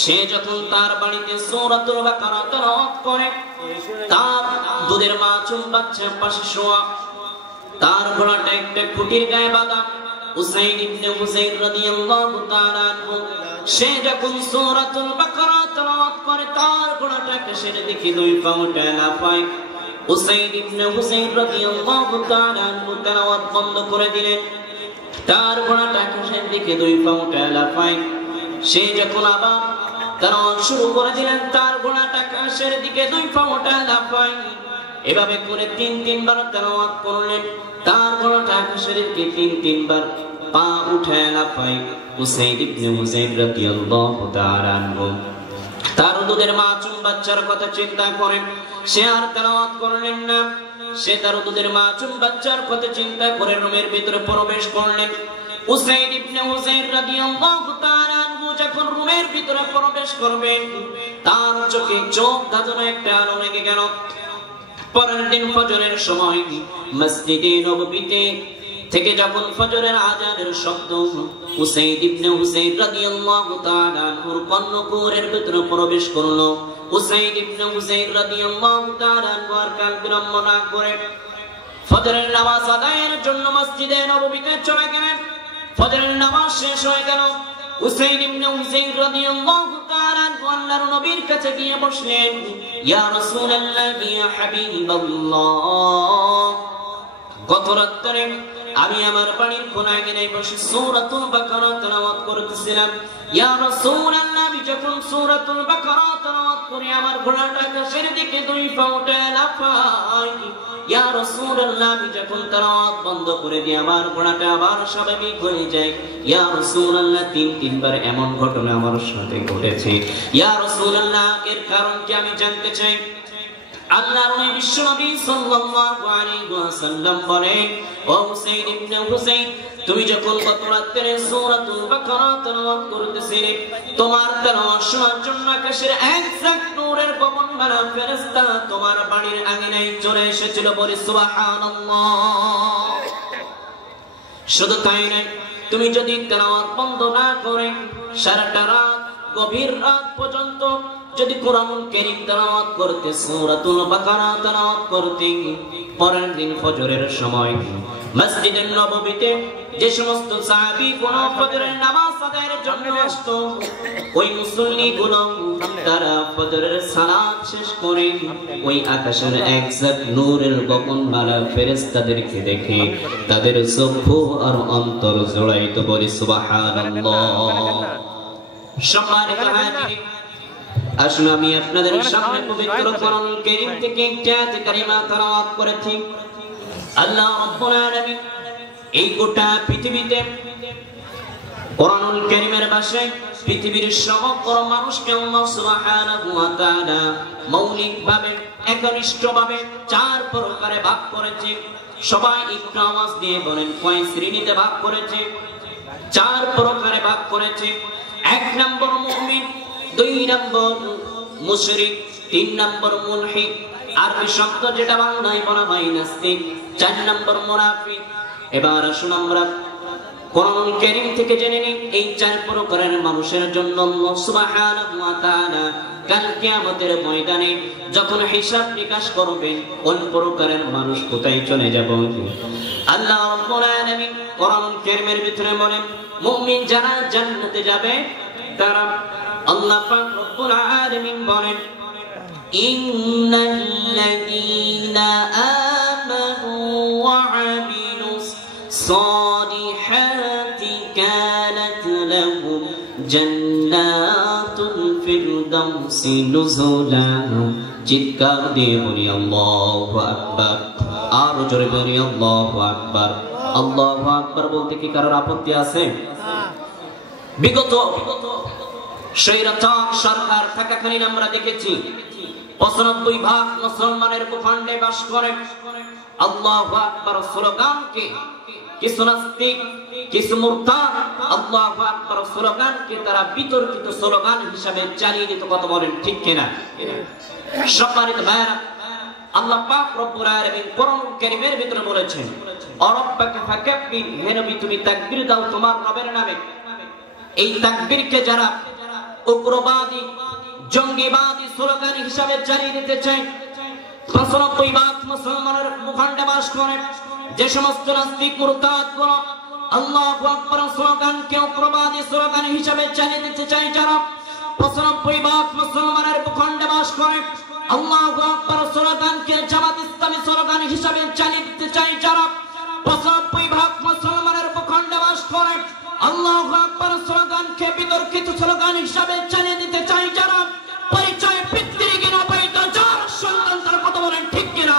সে যখন তার বাড়িতে সূরাতুল বাকারা তেলাওয়াত করে, তার দুধের মাসুম বাচ্চা পাশে শোয়া, তার গলাটা একটা খুঁটির গায়ে বাঁধা। উসাইদ ইবনে হুযাইর রাদিয়াল্লাহু তাআলা আনহু সে যখন সূরাতুল বাকারা তেলাওয়াত করে, তার গলাটা কেসের দিকে দুই পা উঠে লাফায়। উসাইদ ইবনে হুযাইর রাদিয়াল্লাহু তাআলা আনহু তেলাওয়াত বন্ধ করে দিলেন, তার গলাটা কেসের দিকে দুই পা উঠে লাফায়। সে যখন আবার তেলাওয়াত শুরু করে দিলেন, তার গলাটা কেসের দিকে দুই পা উঠে লাফায়। এভাবে করে তিন বার তেলাওয়াত করলেন, তার গলাটা কেসের দিকে তিন বার পা উঠে লাফায়। উসাইদ ইবনে হুযাইর রাদিয়াল্লাহু তাআলা আনহু তার দুধের মাসুম বাচ্চার কথা চিন্তা করে সে আর তেলাওয়াত করলেন না। সে তার দুধের মাসুম বাচ্চার কথা চিন্তা করে রুমের ভিতরে প্রবেশ করলেন। উসাইদ ইবনে হুযাইর রাদিয়াল্লাহু তাআলা আনহু যখন রুমের ভিতরে প্রবেশ করবেন, তার চোখে চোখ ধাঁধানো একটা আলো লেগে গেল। পরের দিন ফজরের সময় মসজিদে নববীতে থেকে যখন ফজরের আযানের শব্দ উসাইদ ইবনে হুযাইর রাদিয়াল্লাহু তাআলা আনহুর কর্ণকুহরের ভিতরে প্রবেশ করলো, উসাইদ ইবনে হুযাইর রাদিয়াল্লাহু তাআলা আনহু আর কাল বিলম্ব না করে ফজরের নামাজ আদায়ের জন্য মসজিদে নববীতে চলে গেলেন। ফজরের নামাজ শেষ হয়ে গেল। উসাইদ ইবনে হুযাইর রাদিয়াল্লাহু তাআলা আনহু আল্লাহর নবীর কাছে গিয়ে বসলেন। ইয়া রাসূলুল্লাহ, ইয়া হাবিবাল্লাহ, গত রাতে আমি আমার বাড়ির কোনায় গিয়ে বসে সূরাতুল বাকারা তেলাওয়াত করতেছিলাম। ইয়া রাসূলুল্লাহ, আমি যখন সূরাতুল বাকারা তেলাওয়াত করি আমার ঘোড়াটা কাছের দিকে দুই পা উঠে লাফায়। ইয়া রাসূলুল্লাহ, আমি যখন তেলাওয়াত বন্ধ করে দিই আমার ঘোড়াটা আবার স্বাভাবিক হয়ে যায়। ইয়া রাসূলুল্লাহ, তিনবার এমন ঘটনা আমার সাথে ঘটেছে। ইয়া রাসূলুল্লাহ, এর কারণ কি আমি জানতে চাই। আল্লাহর নবী বিশ্বনবী সাল্লাল্লাহু আলাইহি ওয়াসাল্লাম বলেন, ও উসাইদ ইবনে হুযাইর, তুমি যখন গত রাতে সূরাতুল বাকারা তেলাওয়াত করতেছিলে, তোমার তেলাওয়াত শোনার জন্য আকাশের এক নূরের গগনবালা ফেরেশতা তোমার বাড়ির আঙিনায় চলে এসেছিল। বলি সুবহানাল্লাহ। শুধু তাই নয়, তুমি যদি তেলাওয়াত বন্ধ না করে সারাটা রাত গভীর রাত পর্যন্ত যদি কোরআনুল কারীম তেলাওয়াত করতে, সূরাতুল বাকারা তেলাওয়াত করতে, পরের দিন ফজরের সময় মসজিদে নববীতে যে সমস্ত সাহাবী কোন ফজরের নামাজ আদায়ের জন্য আসতো, ওই মুসল্লিগুলো তারা ফজরের সালাত শেষ করে ওই আকাশের একসাথ নূরের গগনবালা ফেরেশতাদেরকে দেখে তাদের চক্ষু আর অন্তর জোড়াইতো। বলি সুবহানাল্লাহ। সম্মানিত হাজিরিন, আসুন আমি আপনাদের সামনে পবিত্র কোরআনুল কারীম থেকে একটি আয়াত কারিমা তেলাওয়াত করেছি। আল্লাহ রাব্বুল আলামিন এই গোটা পৃথিবীতে কোরআনুল কারীমের ভাষায় পৃথিবীর সমগ্র মানুষকে আল্লাহ সুবহানাহু ওয়া তাআলা মৌলিকভাবে একনিষ্ঠভাবে চার প্রকারে ভাগ করেছে। সবাই একটু আওয়াজ দিয়ে বলেন, কয় শ্রেণীতে ভাগ করেছে? চার প্রকারে ভাগ করেছে। এক নম্বর মুমিন, দুই নম্বর মুশরিক, তিন নম্বর মুলহিদ, আরবি শব্দ যেটা বাংলায় বলা হয় নাস্তিক, চার নম্বর মুনাফিক। এবার আসুন আমরা কোরআনুল কারীম থেকে জেনে নিই এই চার প্রকারের মানুষের জন্য আল্লাহ সুবহানাহু ওয়া তাআলা কাল কিয়ামতের ময়দানে যখন হিসাব নিকাশ করবেন কোন প্রকারের মানুষ কোথায় চলে যাবে। আল্লাহ রাব্বুল আলামিন কোরআনুল কারীমের ভিতরে বলেন, মুমিন যারা জান্নাতে যাবে তারা, আল্লাহ পাক রব্বুল আলামিন বলেন, ইন্নাল্লাযীনা আমানু ওয়া আমিলুস সালিহাতি কানাত লাহুম জান্নাতুল ফিরদাউসি নুজুলা। চিৎকার দিয়ে বলি আল্লাহু আকবার। আর জোরে বলি আল্লাহু আকবার। আল্লাহু আকবার বলতে কি কারোর আপত্তি আছে? বিগত স্বৈরাচার সরকার থাকাকালীন আমরা দেখেছি ৯৫% মুসলমানের ভূখণ্ডে বাস করে। আল্লাহু আকবার স্লোগানকে কিছু নাস্তিক, কিছু মুরতাদ আল্লাহু আকবার স্লোগানকে তারা বিতর্কিত স্লোগান হিসাবে চালিয়ে দিত। কত বলেন ঠিক কিনা? সম্মানিত ভাইরা, আল্লাহ পাক রব্বুল আলামিন কোরআনুল কারীমের ভিতরে বলেছেন, অরব্বাকা ফাকাব্বির, হে নবী তুমি তাকবীর দাও তোমার রবের নামে। এই তাকবীরকে যারা উগ্রবাদী জঙ্গিবাদী স্লোগান হিসাবে চালিয়ে দিতে চায়। 95% মুসলমানের ভূখণ্ডে বাস করে। যে সমস্ত নাস্তিক মুরতাদগুলো আল্লাহু আকবার স্লোগানকে উগ্রবাদী স্লোগান হিসাবে চালিয়ে দিতে চায়, যারা 95% মুসলমানের ভূখণ্ডে বাস করে, আল্লাহু আকবার স্লোগানকে জামাত ইসলামী স্লোগান হিসাবে চালিয়ে দিতে চায়, যারা 95% মুসলমানের ভূখণ্ডে বাস করে, আল্লাহু আকবার স্লোগানকে বিতর্কিত স্লোগান হিসাবে চালিয়ে দিতে চায়, যারা পরিচয় পিতৃহীন অবৈধ যার সন্তান, তার কথা বলেন ঠিক কিনা?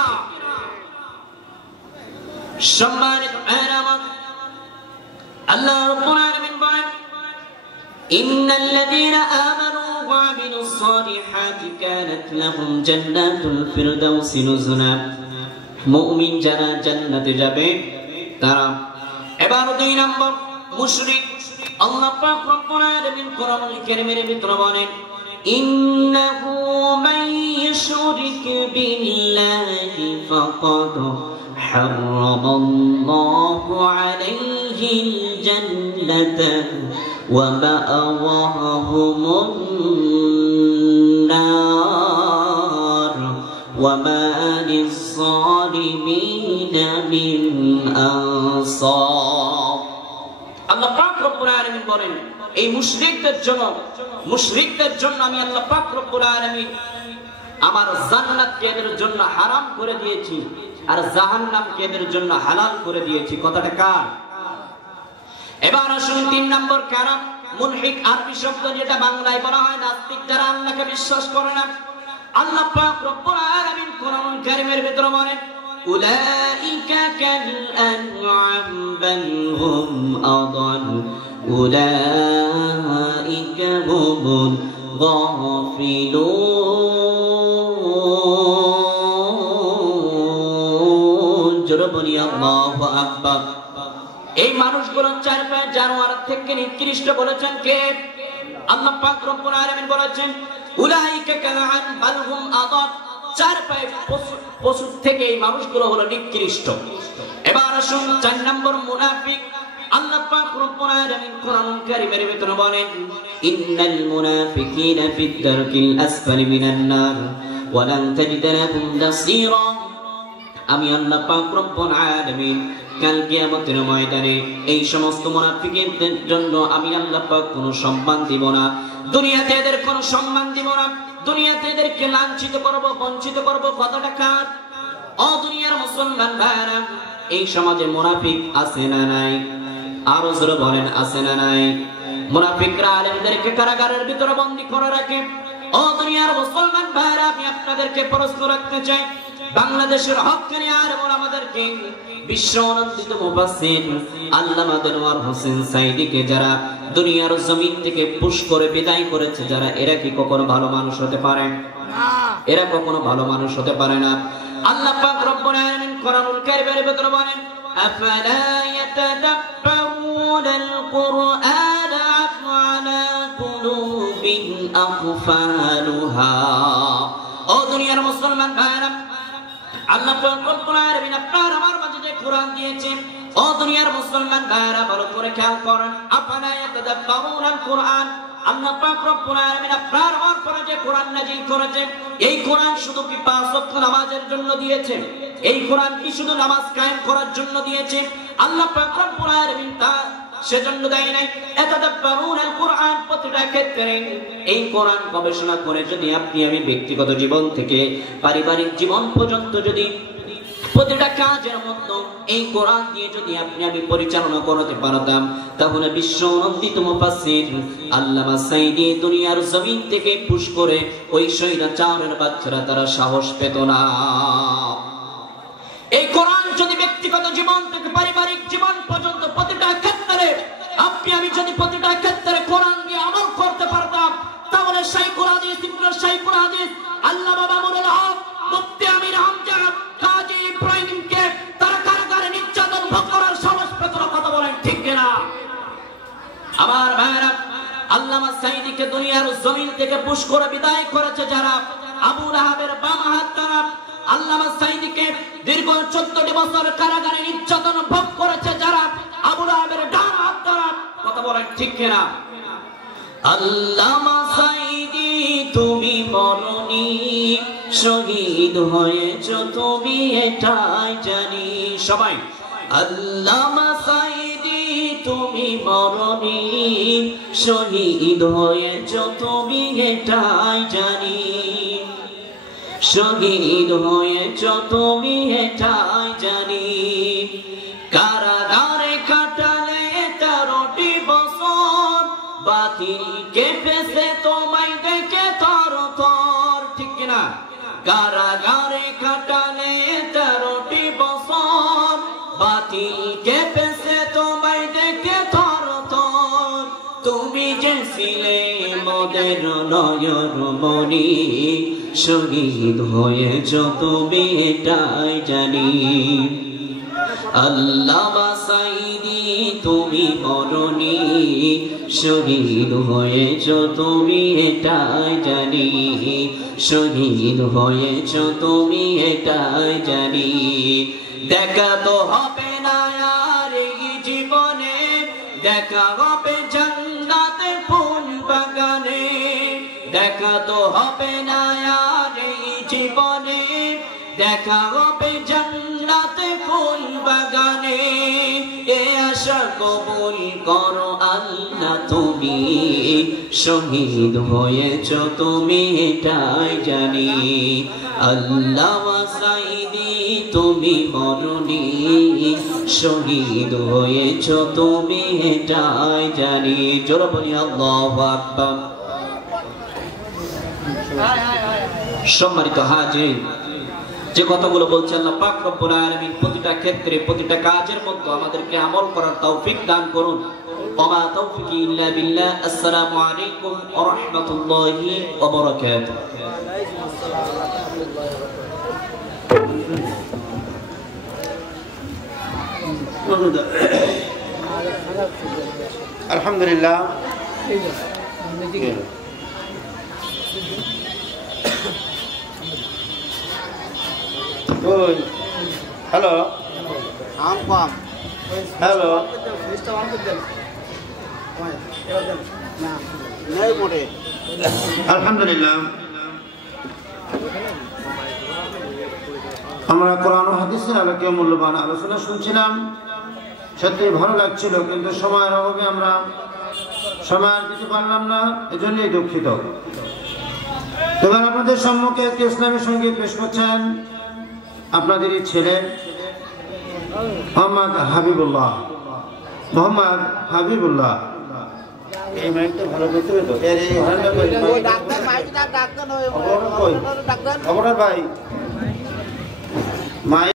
সম্মানিত আলেম, আল্লাহ রাব্বুল আলামিন বলেন, ইন্নাল্লাযীনা আমানু ওয়া আমিলুস সালিহাতি কানাত লাহুম জান্নাতুল ফিরদাউসি নুজুলা। মুমিন যারা জান্নাতে যাবে তারা। এবার 2 নম্বর মুশরিক। আল্লাহ পাক রব্বুল আলামিন কোরআনুল কারীমের ভিতরে বলেন, ইন্নাহু মান ইউশরিক বিল্লাহি ফাকাদ হারামাল্লাহু আলাইহিল জান্নাতা ওয়া মা'ওয়াহুমুন নার ওয়া মা লিয-যালিমিনা মিন আনসার। আল্লাহ পাক রব্বুল আলামিন বলেন, এই মুশরিকদের জন্য আমি আল্লাহ পাক রব্বুল আলামিন আমার জান্নাতকে এদের জন্য হারাম করে দিয়েছি, আর জাহান্নামকে এদের জন্য হালাল করে দিয়েছি। কথাটা কার? এবার আসুন 3 নম্বর কারণ। মুলহিদ আরবি শব্দ, যেটা বাংলায় বলা হয় নাস্তিক, যারা আল্লাহকে বিশ্বাস করে না। আল্লাহ পাক রব্বুল আলামিন কোরআনুল কারীমের ভিতরে বলেন, উলাইকা কাল আনআম বাল হুম আদাল উলাইকা হুমুল গাফিলুন। জোরে বলি আল্লাহু আকবার। এই মানুষগুলো 4 পায়ে জানোয়ার থেকে নিকৃষ্ট বলেছেন কে? আল্লাহ পাক রব্বুল আলামিন বলেছেন, উলাইকা কাল আনআম বাল হুম আদাল। 4 পায়ে পশু থেকে এই মানুষগুলো হলো নিকৃষ্ট। এবার আসুন 4 নম্বর মুনাফিক। আল্লাহ পাক রব্বুল আলামিন কোরআনুল কারীমের ভিতরে বলেন, ইন্নাল মুনাফিকিনা ফিদ দারকিল আসফালি মিনান নার ওয়া লান তাজিদ লাহুম নাসীরা। আমি আল্লাহ পাক রব্বুল আলামিন কাল কিয়ামতের ময়দানে এই সমস্ত মুনাফিকদের জন্য আমি আল্লাহ পাক কোনো সম্মান দিব না। দুনিয়াতে এদের কোনো সম্মান দিব না, দুনিয়াতে এদেরকে লাঞ্ছিত করব, বঞ্চিত করব। কথাটা কার? ও দুনিয়ার মুসলমান ভাইরা, এই সমাজে মুনাফিক আছে না নাই? আরো জোরে বলেন, আছে না নাই? মুনাফিকরা আলেমদেরকে কারাগারের ভিতরে বন্দী করে রাখে। ও দুনিয়ার মুসলমান ভাইরা, আমি আপনাদেরকে প্রশ্ন রাখতে চাই, বাংলাদেশের হক্কানি আলেম ওলামাদেরকে, বিশ্ব আনন্দিত মুফাসসির আল্লামা দেওয়ার হোসেন সাইদিকে যারা দুনিয়ার জমিন থেকে পুশ করে বিদায় করেছে, যারা এরা কি কখনো ভালো মানুষ হতে পারে না? এরা কখনো ভালো মানুষ হতে পারে না। আল্লাহ পাক রব্বুল আলামিন কোরআনুল কারীমের ভিতরে বলেন, আফালা ইয়াতাদাব্বারুনাল কুরআন আম আলা কুলুবিন আকফালুহা। ও দুনিয়ার মুসলমান ভাইরা, আল্লাহ পাক রব্বুল আলামিন আপনার আমার মাঝে যে কোরআন দিয়েছেন, ও দুনিয়ার মুসলমান ভাইরা ভালো করে খেয়াল করেন। আফালা ইয়াতাদাব্বারুনাল কুরআন, আল্লাহ পাক রব্বুল আলামিন আপনার আমার পরে যে কোরআন নাযিল করেছেন, এই কোরআন শুধু কি 5 ওয়াক্ত নামাজের জন্য দিয়েছেন? এই কোরআন কি শুধু নামাজ কায়েম করার জন্য দিয়েছেন? আল্লাহ পাক রব্বুল আলামিন তা সেজন্য দেয় নাই। ইয়াতাদাব্বারুনাল কুরআন, প্রতিটা ক্ষেত্রে এই কোরআন গবেষণা করে যদি আপনি আমি ব্যক্তিগত জীবন থেকে পারিবারিক জীবন পর্যন্ত যদি প্রতিটা কাজের মধ্যে এই কোরআন দিয়ে যদি আপনি আমি পরিচালনা করতে পারতাম, তাহলে বিশ্ব আনন্দিত মুফাসসির আল্লামা সাইদি দুনিয়ার জমিন থেকে পুশ করে ওই স্বৈরাচারের বাচ্চারা তারা সাহস পেত না। এই কোরআন যদি ব্যক্তিগত জীবন থেকে পারিবারিক জীবন পর্যন্ত প্রতিটা ক্ষেত্রে আপনি আমি যদি প্রতিটা ক্ষেত্রে কোরআন দিয়ে আমল করতে পারতাম, তাহলে শাইখুল হাদিস ইবনুল শাইখুল হাদিস আল্লামা মামুনুল হক, মুফতি আমির হামজা, কাজী ইব্রাহিমকে তারা কারাগারে নির্যাতন ভোগ করার সাহস পেত না। কথা বলেন ঠিক কিনা? আমার ভাইরা, আল্লামা সাইদিকে দুনিয়ার জমিন থেকে পুশ করে বিদায় করেছে যারা, আবু লাহাবের বাম হাত তারা আল্লামা সাইদিকে দীর্ঘ 14টি বছর কারাগারে নির্যাতন ভোগ করেছে যারা, আবু লাহাবের ডান হাত তারা। কথা বলেন ঠিক কিনা? আল্লামা শহীদ হয়েছ তুমি এটাই জানি। সবাই আল্লামা সাঈদী তুমি মরণি, শহীদ হয়েছ তুমি এটাই জানি। শহীদ হয়েছ তুমি এটাই জানি। কারাগারে কাটালে 13টি বছর, বাতিল কেঁপেছে তোমায় দেখে থরথর, ঠিক কিনা? কারাগারে কাটালে 13টি বছর, বাতিল কেঁপেছে তোমায় দেখে থরথর। তুমি যে ছিলে মোদের নয়ন মনি, শহীদ হয়েছ তুমি এটাই জানি। আল্লামা সাঈদী তুমি মরণি, শহীদ হয়েছ তুমি এটাই জানি। শহীদ হয়েছ তুমি এটাই জানি। দেখা তো হবে না আর এই জীবনে, দেখা হবে জান্নাতে ফুল বাগানে। দেখা তো হবে না আর এই জীবনে, দেখা হবে জান্নাতে ফুল বাগানে। এ আশা কবুল করো আল্লাহ তুমি, শহীদ হয়েছ তুমি এটাই জানি। আল্লামা সাঈদী তুমি মরণি, শহীদ হয়েছ তুমি এটাই জানি। জোরে বলি আল্লাহু আকবার। সম্মানিত হাজির, যে কথাগুলো বলছে আল্লাহ পাক রব্বুল আলামিন প্রতিটা ক্ষেত্রে প্রতিটা কাজের মধ্যে আমাদেরকে আমল করার তৌফিক দান করুন। ওমা তাওফিকি ইল্লা বিল্লাহ। আসসালামু আলাইকুম ওয়া রাহমাতুল্লাহি ওয়া বারাকাতুহু। আলহামদুলিল্লাহ। হ্যালো হ্যালো, আলহামদুলিল্লাহ। আমরা কোরআন ও হাদিসের আলোকে মূল্যবান আলোচনা শুনছিলাম, সত্যি ভালো লাগছিল, কিন্তু সময়ের অভাবে আমরা সময় দিতে পারলাম না, এজন্যই দুঃখিত। এবার আপনাদের সম্মুখে একটি ইসলামী সঙ্গীত পেশ করছেন আপনাদেরই ছেলে মোহাম্মদ হাবিবুল্লাহ। মোহাম্মদ হাবিবুল্লাহ এই মাইকটা ভালো করতে হবে তো। ডাক্তার ভাই